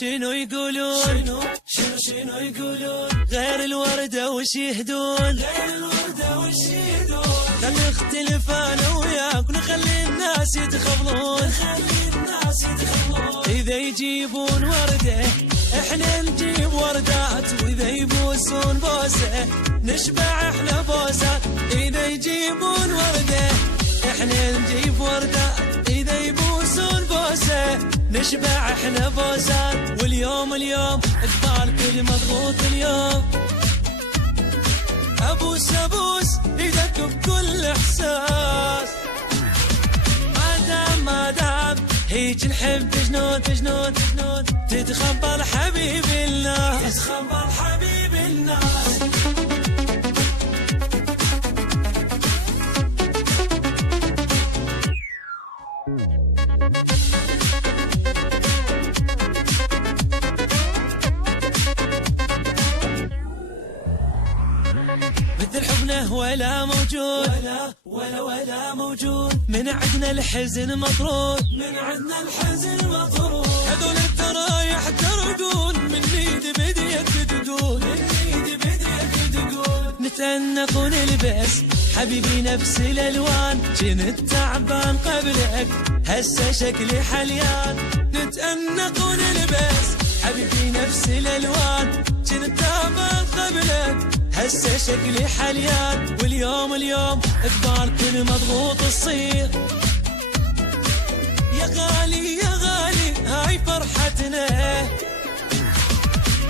شنو يقولون شنو يقولون غير الوردة وش يهدون خلي نختلف انا وياك ونخلي الناس يتخبلون اذا يجيبون وردة احنا نجيب وردات، واذا يبوسون بوسة نشبع احنا بوسات. اذا يجيبون وردة احنا نجيب وردات، اذا يبوسون بوسة نشبع احنا بوسات. واليوم اقبال كل مضغوط اليوم، ابوس ايدك بكل احساس. ما دام هيج نحب جنون تتخبل حبيب الناس. مثل حبنا ولا موجود من عندنا الحزن مطرود، هذول الترايح ترقون من ايد بديت تقول نتأنق ونلبس حبيبي نفس الالوان. كنت تعبان قبلك هسه شكلي حليان، نتأنق ونلبس حبيبي نفس الالوان. كنت تعبان قبلك هسه شكلي حليان. واليوم اقبال كل مضغوط تصير. يا غالي هاي فرحتنا،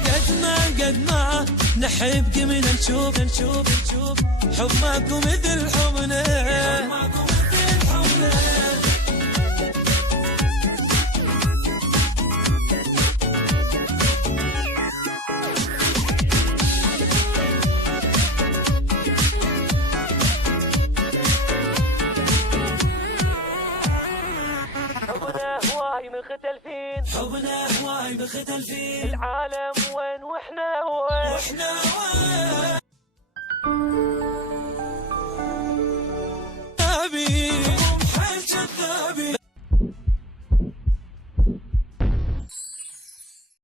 قد ما نحب قمنا نشوف حبكم مثل حبنا. حبنا هواي مختلفين، العالم وين واحنا وين.